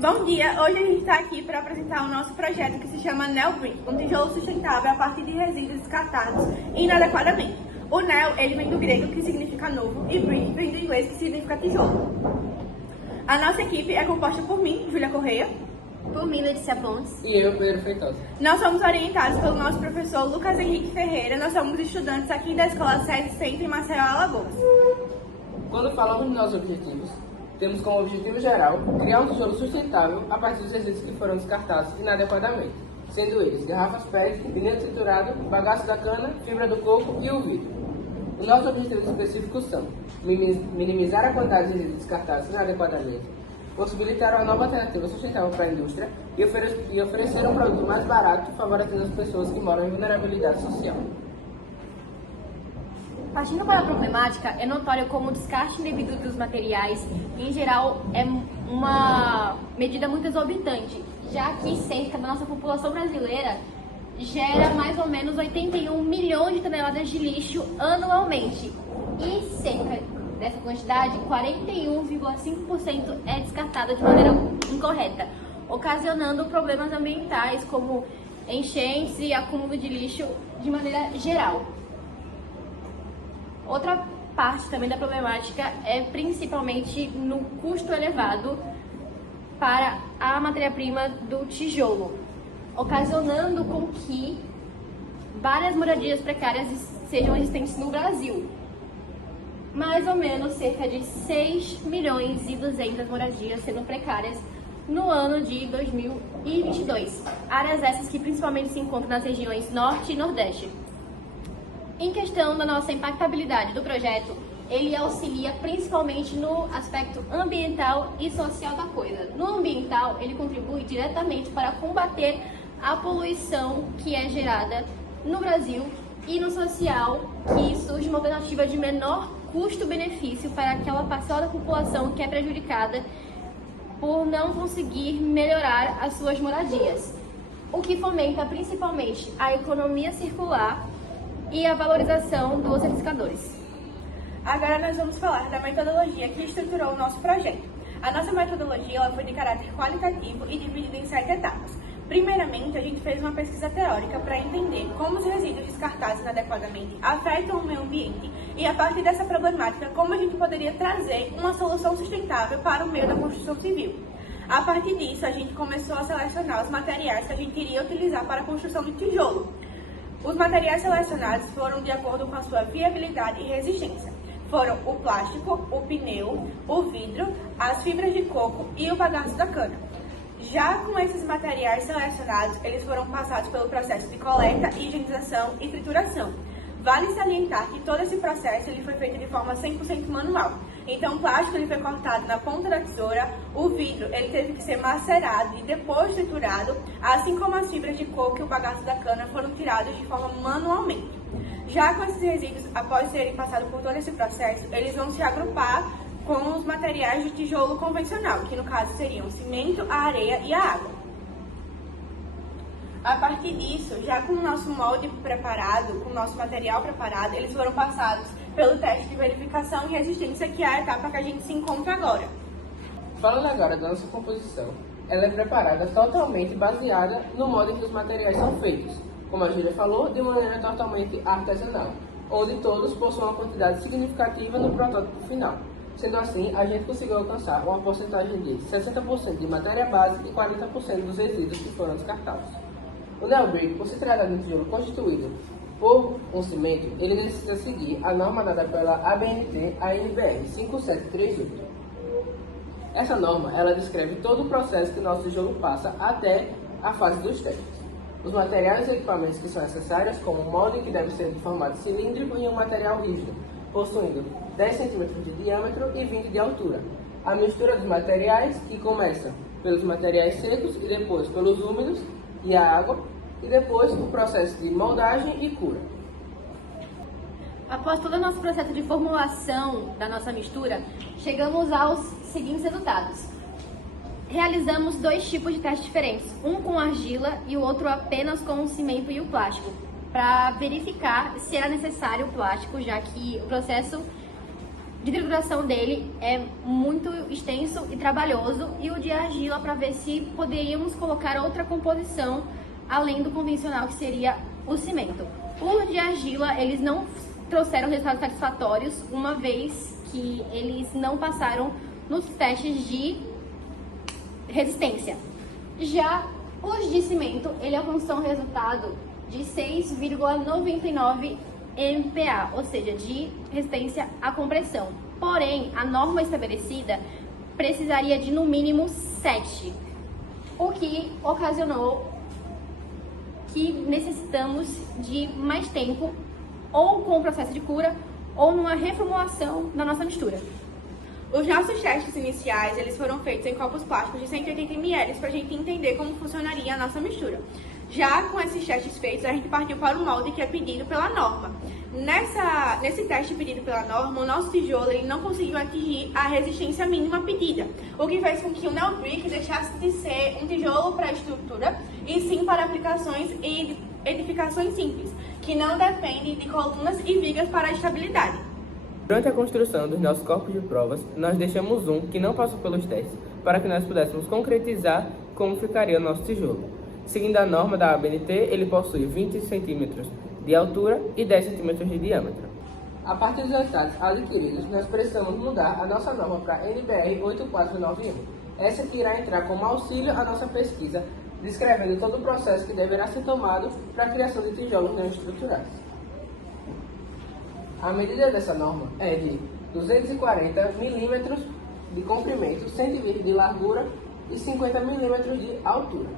Bom dia! Hoje a gente está aqui para apresentar o nosso projeto que se chama NEOBRICK, um tijolo sustentável a partir de resíduos descartados inadequadamente. O NEO, ele vem do grego, que significa novo, e BRICK vem do inglês, que significa tijolo. A nossa equipe é composta por mim, Júlia Correia, por mim, Letícia Pontes, e eu, Pedro Feitosa. Nós somos orientados pelo nosso professor Lucas Henrique Ferreira. Nós somos estudantes aqui da Escola SESI Centro em Maceió, Alagoas. Quando falamos dos nossos objetivos, temos como objetivo geral criar um tijolo sustentável a partir dos resíduos que foram descartados inadequadamente, sendo eles garrafas PET, pneu triturado, bagaço da cana, fibra do coco e o vidro. Os nossos objetivos específicos são minimizar a quantidade de resíduos descartados inadequadamente, possibilitar uma nova alternativa sustentável para a indústria e oferecer um produto mais barato, favorecendo as pessoas que moram em vulnerabilidade social. Partindo para a problemática, é notório como o descarte indevido dos materiais, em geral, é uma medida muito exorbitante, já que cerca da nossa população brasileira gera mais ou menos 81 milhões de toneladas de lixo anualmente. E cerca dessa quantidade, 41,5% é descartada de maneira incorreta, ocasionando problemas ambientais como enchentes e acúmulo de lixo de maneira geral. Outra parte também da problemática é principalmente no custo elevado para a matéria-prima do tijolo, ocasionando com que várias moradias precárias sejam existentes no Brasil. Mais ou menos cerca de 6 milhões e 200 moradias sendo precárias no ano de 2022. Áreas essas que principalmente se encontram nas regiões Norte e Nordeste. Em questão da nossa impactabilidade do projeto, ele auxilia principalmente no aspecto ambiental e social da coisa. No ambiental, ele contribui diretamente para combater a poluição que é gerada no Brasil, e no social, que surge uma alternativa de menor custo-benefício para aquela parcela da população que é prejudicada por não conseguir melhorar as suas moradias, o que fomenta principalmente a economia circular e a valorização dos recicladores. Agora nós vamos falar da metodologia que estruturou o nosso projeto. A nossa metodologia ela foi de caráter qualitativo e dividida em 7 etapas. Primeiramente, a gente fez uma pesquisa teórica para entender como os resíduos descartados inadequadamente afetam o meio ambiente e, a partir dessa problemática, como a gente poderia trazer uma solução sustentável para o meio da construção civil. A partir disso, a gente começou a selecionar os materiais que a gente iria utilizar para a construção do tijolo. Os materiais selecionados foram de acordo com a sua viabilidade e resistência. Foram o plástico, o pneu, o vidro, as fibras de coco e o bagaço da cana. Já com esses materiais selecionados, eles foram passados pelo processo de coleta, higienização e trituração. Vale salientar que todo esse processo ele foi feito de forma 100% manual. Então, o plástico ele foi cortado na ponta da tesoura, o vidro ele teve que ser macerado e depois triturado, assim como as fibras de coco e o bagaço da cana foram tirados de forma manualmente. Já com esses resíduos, após serem passados por todo esse processo, eles vão se agrupar com os materiais de tijolo convencional, que no caso seriam o cimento, a areia e a água. A partir disso, já com o nosso molde preparado, com o nosso material preparado, eles foram passados pelo teste de verificação e resistência, que é a etapa que a gente se encontra agora. Falando agora da nossa composição, ela é preparada totalmente baseada no modo em que os materiais são feitos, como a Júlia falou, de maneira totalmente artesanal, onde todos possuem uma quantidade significativa no protótipo final. Sendo assim, a gente conseguiu alcançar uma porcentagem de 60% de matéria base e 40% dos resíduos que foram descartados. O NEOBRICK, por se tratar de um tijolo constituído por um cimento, ele necessita seguir a norma dada pela ABNT ANBR 5738. Essa norma, ela descreve todo o processo que o nosso tijolo passa até a fase dos testes. Os materiais e equipamentos que são necessários, como o molde que deve ser de formato cilíndrico e um material rígido, possuindo 10 cm de diâmetro e 20 de altura. A mistura dos materiais, que começa pelos materiais secos e depois pelos úmidos e a água, e depois o processo de moldagem e cura. Após todo o nosso processo de formulação da nossa mistura, chegamos aos seguintes resultados. Realizamos 2 tipos de testes diferentes, um com argila e o outro apenas com o cimento e o plástico, para verificar se era necessário o plástico, já que o processo de trituração dele é muito extenso e trabalhoso, e o de argila para ver se poderíamos colocar outra composição além do convencional, que seria o cimento. O de argila, eles não trouxeram resultados satisfatórios, uma vez que eles não passaram nos testes de resistência. Já os de cimento, ele alcançou um resultado de 6,99 MPa, ou seja, de resistência à compressão. Porém, a norma estabelecida precisaria de no mínimo 7, o que ocasionou que necessitamos de mais tempo, ou com o processo de cura, ou numa reformulação da nossa mistura. Os nossos testes iniciais, eles foram feitos em copos plásticos de 180 ml para a gente entender como funcionaria a nossa mistura. Já com esses testes feitos, a gente partiu para o molde que é pedido pela norma. Nesse teste pedido pela norma, o nosso tijolo ele não conseguiu atingir a resistência mínima pedida, o que fez com que o Neobrick deixasse de ser um tijolo para estrutura e sim para aplicações e edificações simples, que não dependem de colunas e vigas para a estabilidade. Durante a construção dos nossos corpos de provas, nós deixamos um que não passou pelos testes, para que nós pudéssemos concretizar como ficaria o nosso tijolo. Seguindo a norma da ABNT, ele possui 20 cm de altura e 10 cm de diâmetro. A partir dos resultados adquiridos, nós precisamos mudar a nossa norma para NBR 8491. Essa que irá entrar como auxílio à nossa pesquisa, descrevendo todo o processo que deverá ser tomado para a criação de tijolos não estruturados. A medida dessa norma é de 240 mm de comprimento, 120 de largura e 50 mm de altura.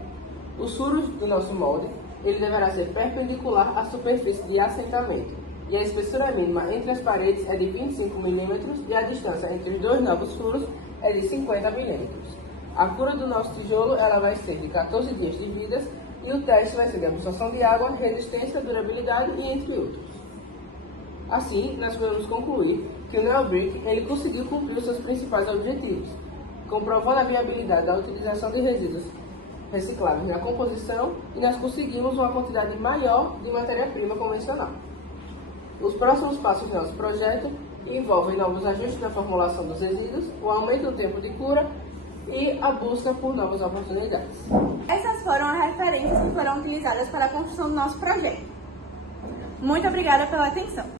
Os furos do nosso molde ele deverá ser perpendicular à superfície de assentamento, e a espessura mínima entre as paredes é de 25 mm e a distância entre os dois novos furos é de 50 mm. A cura do nosso tijolo ela vai ser de 14 dias de vida e o teste vai ser de absorção de água, resistência, durabilidade e entre outros. Assim, nós podemos concluir que o Neobrick ele conseguiu cumprir os seus principais objetivos, comprovando a viabilidade da utilização de resíduos recicláveis na composição, e nós conseguimos uma quantidade maior de matéria-prima convencional. Os próximos passos do nosso projeto envolvem novos ajustes na formulação dos resíduos, o aumento do tempo de cura e a busca por novas oportunidades. Essas foram as referências que foram utilizadas para a construção do nosso projeto. Muito obrigada pela atenção.